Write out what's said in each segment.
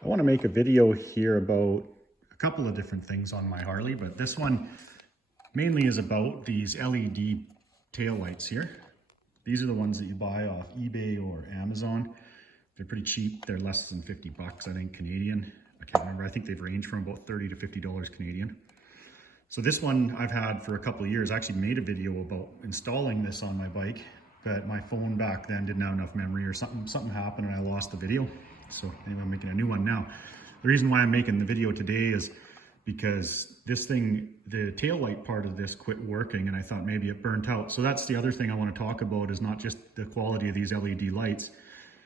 I want to make a video here about a couple of different things on my Harley, but this one mainly is about these LED taillights here. These are the ones that you buy off eBay or Amazon. They're pretty cheap. They're less than 50 bucks, I think, Canadian. I can't remember. I think they've ranged from about 30 to $50 Canadian. So this one I've had for a couple of years. I actually made a video about installing this on my bike, but my phone back then didn't have enough memory or something happened and I lost the video. So anyway, I'm making a new one now. The reason why I'm making the video today is because this thing, the tail light part of this quit working and I thought maybe it burnt out. So that's the other thing I want to talk about, is not just the quality of these LED lights,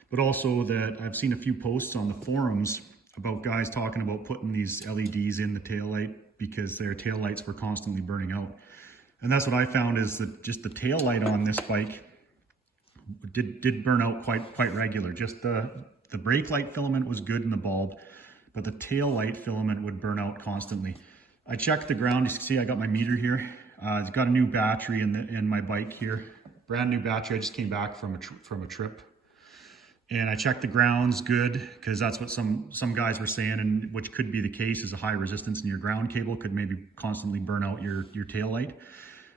but also that I've seen a few posts on the forums about guys talking about putting these LEDs in the tail light because their tail lights were constantly burning out. And that's what I found, is that just the tail light on this bike did burn out quite regular. Just the brake light filament was good in the bulb, but the tail light filament would burn out constantly. I checked the ground. You can see I got my meter here. It's got a new battery in my bike here. Brand new battery. I just came back from a trip. And I checked the grounds good, because that's what some guys were saying, and which could be the case, is a high resistance in your ground cable could maybe constantly burn out your tail light.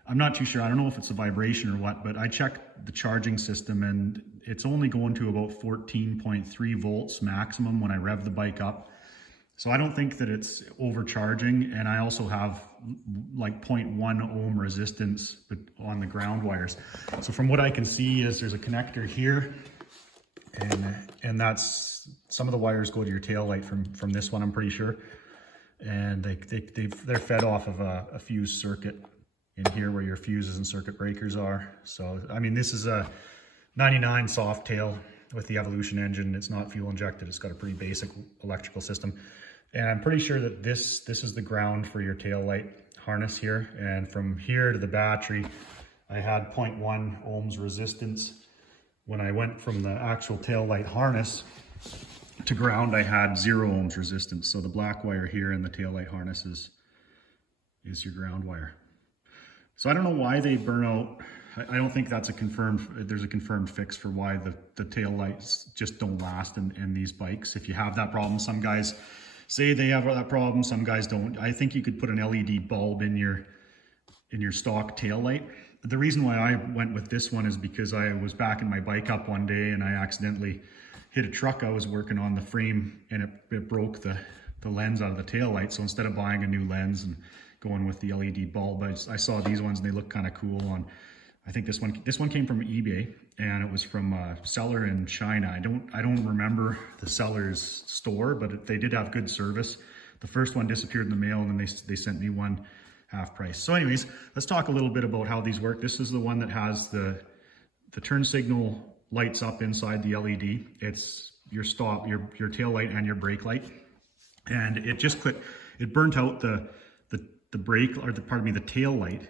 I'm not too sure. I don't know if it's a vibration or what, but I checked the charging system and it's only going to about 14.3 volts maximum when I rev the bike up. So I don't think that it's overcharging. And I also have like 0.1 ohm resistance on the ground wires. So from what I can see is there's a connector here, and that's, some of the wires go to your tail light from this one, I'm pretty sure. And they're fed off of a fuse circuit in here where your fuses and circuit breakers are. So, I mean, this is a 99 soft tail with the Evolution engine. It's not fuel injected. It's got a pretty basic electrical system. And I'm pretty sure that this is the ground for your tail light harness here. And from here to the battery, I had 0.1 ohms resistance. When I went from the actual tail light harness to ground, I had 0 ohms resistance. So the black wire here in the tail light harness is your ground wire. So I don't know why they burn out. I don't think that's there's a confirmed fix for why the tail lights just don't last in these bikes. If you have that problem, some guys say they have that problem, some guys don't. I think you could put an LED bulb in your stock tail light. The reason why I went with this one is because I was backing my bike up one day and I accidentally hit a truck I was working on the frame, and it broke the lens out of the tail light. So instead of buying a new lens and going with the LED bulb, I saw these ones and they look kind of cool. On, I think this one came from eBay, and it was from a seller in China. I don't remember the seller's store, but they did have good service. The first one disappeared in the mail, and then they sent me one half price. So anyways, let's talk a little bit about how these work. This is the one that has the turn signal lights up inside the LED. It's your stop, your tail light and your brake light. And it just quit. It burnt out the brake, or the tail light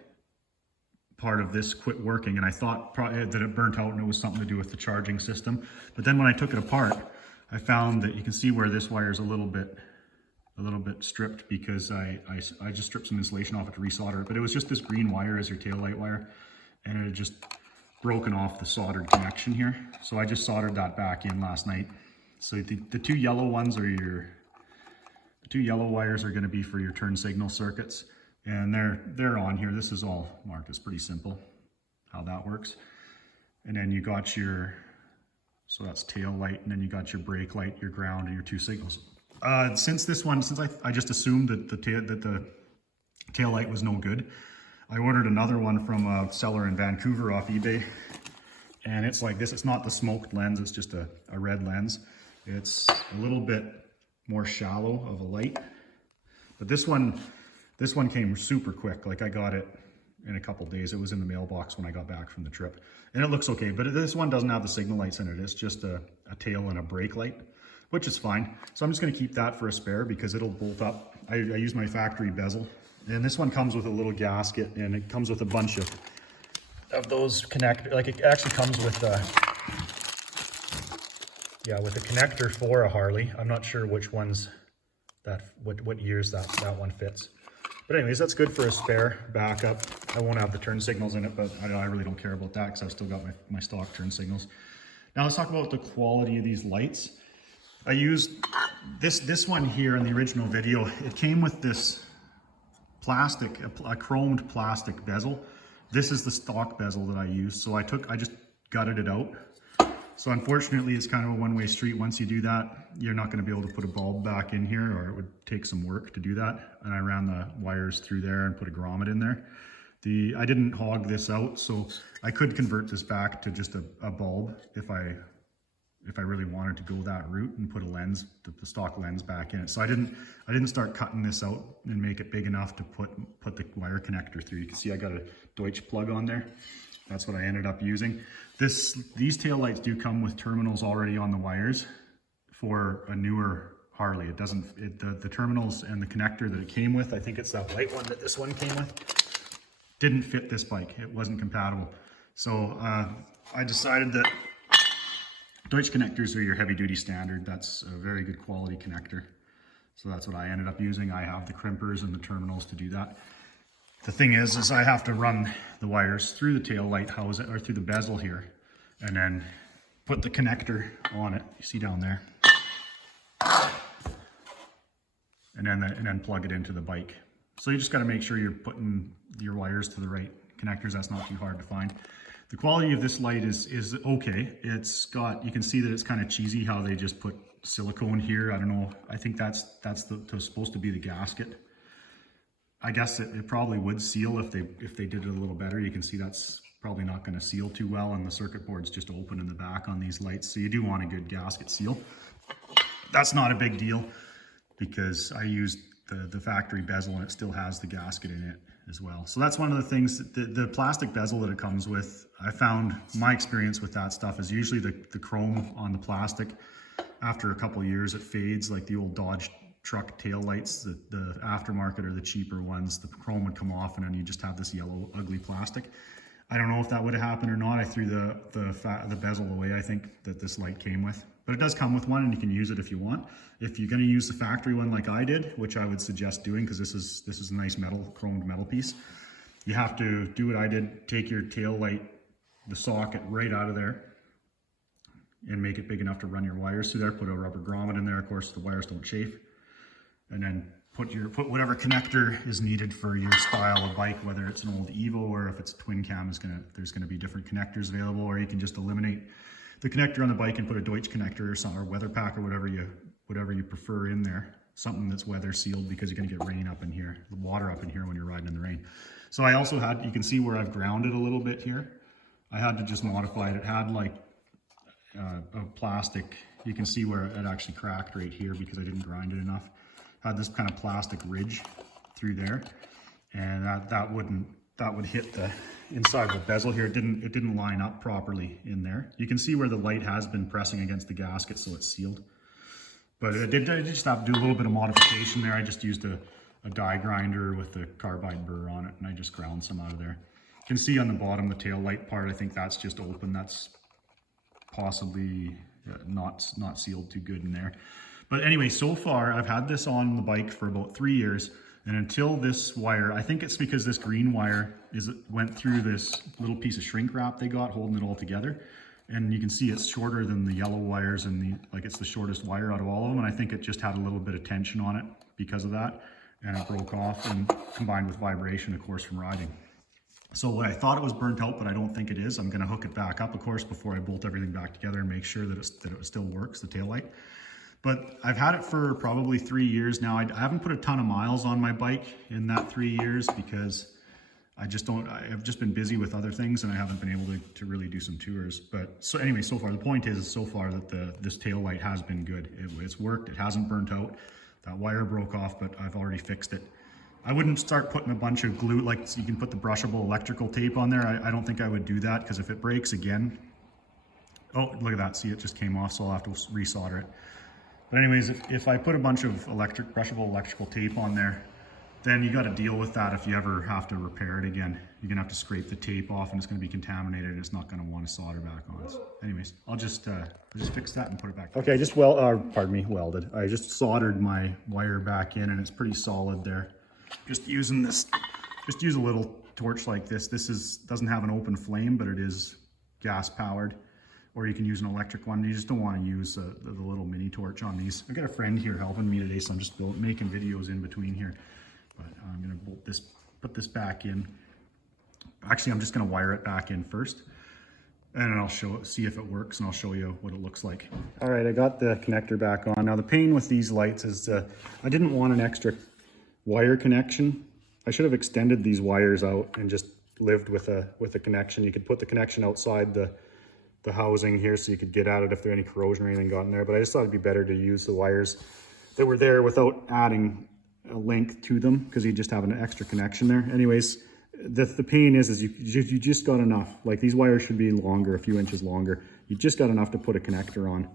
part of this quit working. And I thought that it burnt out and it was something to do with the charging system. But then when I took it apart, I found that you can see where this wire is a little bit stripped, because I just stripped some insulation off it to resolder it. But it was just this green wire as your tail light wire, and it had just broken off the soldered connection here. So I just soldered that back in last night. So the two yellow ones are the two yellow wires are going to be for your turn signal circuits, and they're on here. This is all marked. It's pretty simple how that works. And then you got so that's tail light, and then you got your brake light, your ground, and your two signals. Since I just assumed that the tail light was no good, I ordered another one from a seller in Vancouver off eBay, and it's like this. It's not the smoked lens, it's just a red lens. It's a little bit more shallow of a light, but this one came super quick. Like, I got it in a couple days. It was in the mailbox when I got back from the trip, and it looks okay. But this one doesn't have the signal lights in it. It's just a tail and a brake light, which is fine. So I'm just going to keep that for a spare because it'll bolt up. I use my factory bezel, and this one comes with a little gasket, and it comes with a bunch of those connectors. Like, it actually comes with with a connector for a Harley. I'm not sure which ones what years that one fits. But anyways, that's good for a spare backup. I won't have the turn signals in it, but I really don't care about that because I've still got my stock turn signals. Now let's talk about the quality of these lights. I used this one here in the original video. It came with this plastic, a chromed plastic bezel. This is the stock bezel that I used. So I just gutted it out. So unfortunately, it's kind of a one-way street. Once you do that, you're not going to be able to put a bulb back in here, or it would take some work to do that. And I ran the wires through there and put a grommet in there. I didn't hog this out, so I could convert this back to just a bulb if I really wanted to go that route and put a lens, the stock lens back in it. So I didn't start cutting this out and make it big enough to put the wire connector through. You can see I got a Deutsch plug on there. That's what I ended up using. These taillights do come with terminals already on the wires for a newer Harley. It doesn't, the terminals and the connector that it came with, I think it's that white one that this one came with, didn't fit this bike. It wasn't compatible. So I decided that Deutsch connectors are your heavy duty standard. That's a very good quality connector. So that's what I ended up using. I have the crimpers and the terminals to do that. The thing is I have to run the wires through the tail light housing, or through the bezel here, and then put the connector on it. You see down there, and then plug it into the bike. So you just got to make sure you're putting your wires to the right connectors. That's not too hard to find. The quality of this light is okay. It's got, you can see that it's kind of cheesy how they just put silicone here. I don't know. I think that's supposed to be the gasket. I guess it probably would seal if they did it a little better. You can see that's probably not going to seal too well, and the circuit board's just open in the back on these lights. So you do want a good gasket seal. That's not a big deal because I used the factory bezel and it still has the gasket in it as well. So that's one of the things, the plastic bezel that it comes with, I found my experience with that stuff is usually the chrome on the plastic, after a couple of years it fades, like the old Dodge truck tail lights, the aftermarket or the cheaper ones, the chrome would come off and then you just have this yellow ugly plastic. I don't know if that would have happened or not. I threw the bezel away, I think, that this light came with. But it does come with one and you can use it if you want. If you're going to use the factory one like I did, which I would suggest doing because this is a nice chromed metal piece, you have to do what I did, take your tail light, the socket right out of there and make it big enough to run your wires through there. Put a rubber grommet in there, of course the wires don't chafe. And then put whatever connector is needed for your style of bike, whether it's an old Evo or if it's twin cam, there's gonna be different connectors available, or you can just eliminate the connector on the bike and put a Deutsch connector or weather pack or whatever you prefer in there. Something that's weather sealed, because you're gonna get rain up in here, the water up in here when you're riding in the rain. So I also had, you can see where I've grounded a little bit here. I had to just modify it. It had like a plastic, you can see where it actually cracked right here because I didn't grind it enough. Had this kind of plastic ridge through there, and that would hit the inside the bezel here. It didn't line up properly in there. You can see where the light has been pressing against the gasket, so it's sealed. But I just have to do a little bit of modification there. I just used a die grinder with the carbide burr on it, and I just ground some out of there. You can see on the bottom the tail light part, I think that's just open. That's possibly not sealed too good in there. But anyway, so far I've had this on the bike for about 3 years, and until this wire, I think it's because this green wire went through this little piece of shrink wrap they got holding it all together, and you can see it's shorter than the yellow wires, and it's the shortest wire out of all of them, and I think it just had a little bit of tension on it because of that, and it broke off, and combined with vibration, of course, from riding. So what I thought it was burnt out, but I don't think it is. I'm going to hook it back up, of course, before I bolt everything back together and make sure that it still works, the tail light. But I've had it for probably 3 years now. I haven't put a ton of miles on my bike in that 3 years because I've just been busy with other things and I haven't been able to really do some tours. But so anyway, so far, the point is so far that this tail light has been good. It's worked, it hasn't burnt out. That wire broke off, but I've already fixed it. I wouldn't start putting a bunch of glue, like so you can put the brushable electrical tape on there. I don't think I would do that because if it breaks again, oh, look at that, see it just came off, so I'll have to resolder it. But anyways, if I put a bunch of brushable electrical tape on there, then you got to deal with that if you ever have to repair it again. You're gonna have to scrape the tape off and it's gonna be contaminated and it's not gonna want to solder back on. So anyways, I'll just fix that and put it back. Okay, I just welded. I just soldered my wire back in and it's pretty solid there. Just use a little torch like this. This doesn't have an open flame, but it is gas powered. or you can use an electric one. You just don't want to use the little mini torch on these. I've got a friend here helping me today, so I'm just making videos in between here. But I'm gonna put this back in. Actually, I'm just gonna wire it back in first, and then I'll see if it works, and I'll show you what it looks like. All right, I got the connector back on. Now the pain with these lights is I didn't want an extra wire connection. I should have extended these wires out and just lived with a connection. You could put the connection outside the housing here so you could get at it if there any corrosion or anything got in there, but I just thought it'd be better to use the wires that were there without adding a length to them, because you just have an extra connection there. Anyways, the pain is you just got enough. Like, these wires should be longer, a few inches longer. You just got enough to put a connector on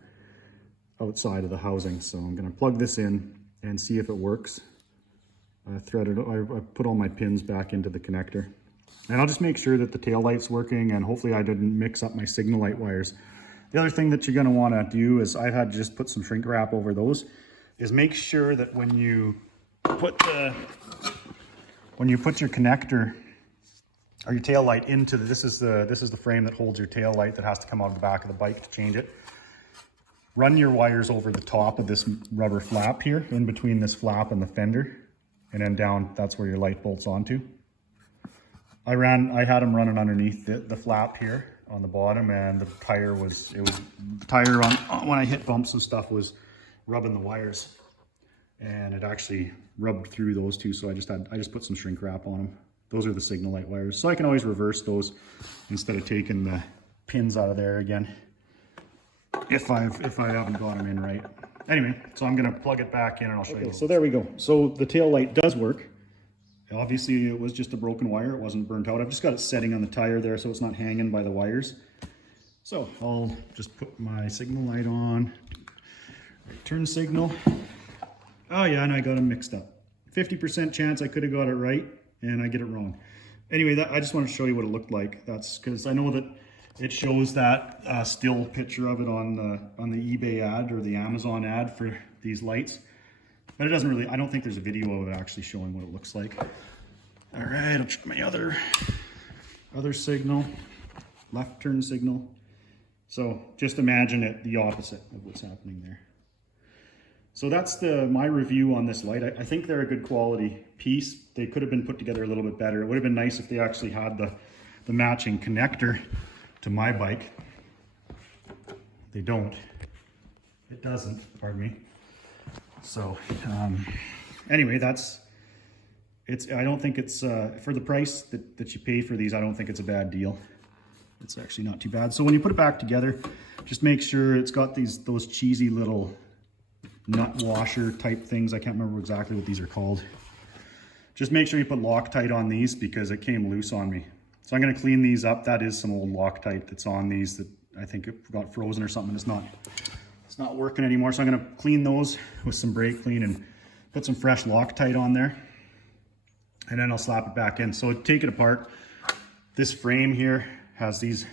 outside of the housing. So I'm gonna plug this in and see if it works. I put all my pins back into the connector. And I'll just make sure that the tail light's working, and hopefully I didn't mix up my signal light wires. The other thing that you're gonna wanna do is, I've had to just put some shrink wrap over those, is make sure that when you put your connector or your tail light into this is the frame that holds your tail light that has to come out of the back of the bike to change it. Run your wires over the top of this rubber flap here, in between this flap and the fender, and then down, that's where your light bolts onto. I had them running underneath the flap here on the bottom, and the tire on when I hit bumps and stuff was rubbing the wires, and it actually rubbed through those two. So I just put some shrink wrap on them. Those are the signal light wires, so I can always reverse those instead of taking the pins out of there again if I haven't got them in right. Anyway, so I'm gonna plug it back in and I'll show you. Okay, so there we go. So the tail light does work. Obviously it was just a broken wire, it wasn't burnt out. I've just got it setting on the tire there so it's not hanging by the wires. So I'll just put my signal light on, turn signal. Oh yeah, and I got them mixed up. 50% chance I could have got it right, and I get it wrong. Anyway, I just want to show you what it looked like. That's because I know that it shows that still picture of it on the eBay ad or the Amazon ad for these lights. But it doesn't really, I don't think there's a video of it actually showing what it looks like. All right, I'll check my other signal, left turn signal. So just imagine it the opposite of what's happening there. So that's my review on this light. I think they're a good quality piece. They could have been put together a little bit better. It would have been nice if they actually had the matching connector to my bike. They don't. It doesn't, pardon me. So anyway, I don't think it's, for the price that you pay for these, I don't think it's a bad deal. It's actually not too bad. So when you put it back together, just make sure it's got those cheesy little nut washer type things. I can't remember exactly what these are called. Just make sure you put Loctite on these because it came loose on me. So I'm going to clean these up. That is some old Loctite that's on these that I think it got frozen or something. It's not working anymore. So I'm going to clean those with some brake clean and put some fresh Loctite on there. And then I'll slap it back in. So take it apart. This frame here has these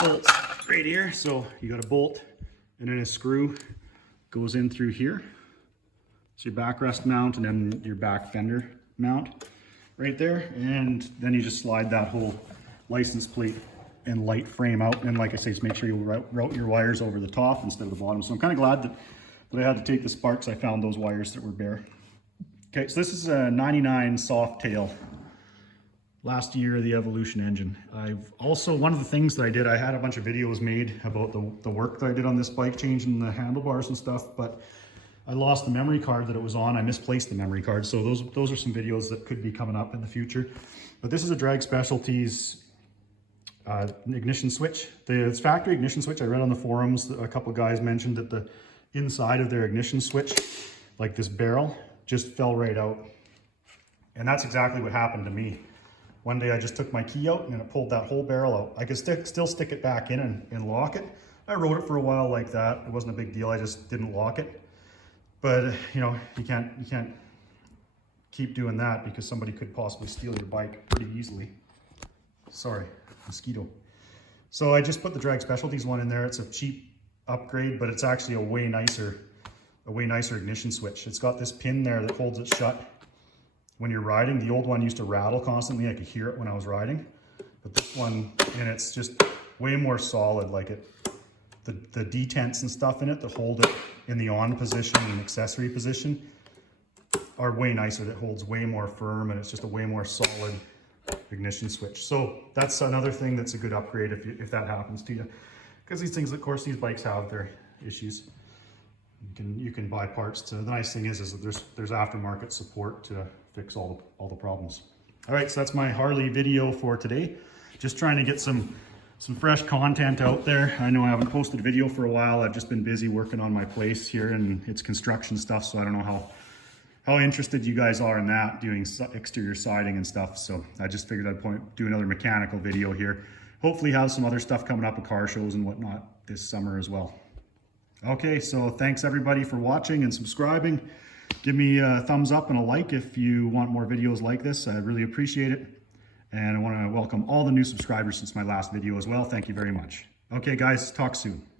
bolts right here. So you got a bolt and then a screw goes in through here. So your backrest mount and then your back fender mount right there. And then you just slide that whole license plate and light frame out. And like I say, just make sure you route your wires over the top instead of the bottom. So I'm kind of glad that I had to take this apart because I found those wires that were bare. Okay, so this is a 99 soft tail. Last year, the Evolution engine. I've also, one of the things that I did, I had a bunch of videos made about the work that I did on this bike, changing the handlebars and stuff, but I lost the memory card that it was on. I misplaced the memory card. So those are some videos that could be coming up in the future. But this is a Drag Specialties ignition switch. It's factory ignition switch. I read on the forums, a couple of guys mentioned that the inside of their ignition switch, like this barrel, just fell right out. And that's exactly what happened to me. One day I just took my key out and it pulled that whole barrel out. I could still stick it back in and lock it. I rode it for a while like that. It wasn't a big deal. I just didn't lock it. But you know, you can't keep doing that because somebody could possibly steal your bike pretty easily. Sorry, mosquito. So I just put the Drag Specialties one in there. It's a cheap upgrade, but it's actually a way nicer ignition switch. It's got this pin there that holds it shut when you're riding. The old one used to rattle constantly. I could hear it when I was riding. But this one, and it's just way more solid. Like the detents and stuff in it that hold it in the on position and accessory position are way nicer. That holds way more firm, and it's just a way more solid ignition switch. So that's another thing that's a good upgrade if that happens to you, because these things, of course, these bikes have their issues. You can buy parts to. The nice thing is that there's aftermarket support to fix all the problems. All right, so that's my Harley video for today. Just trying to get some fresh content out there. I know I haven't posted a video for a while. I've just been busy working on my place here, and it's construction stuff, so I don't know how interested you guys are in that, doing exterior siding and stuff. So I just figured I'd do another mechanical video here. Hopefully have some other stuff coming up at car shows and whatnot this summer as well. Okay, so thanks everybody for watching and subscribing. Give me a thumbs up and a like if you want more videos like this. I really appreciate it. And I want to welcome all the new subscribers since my last video as well. Thank you very much. Okay guys, talk soon.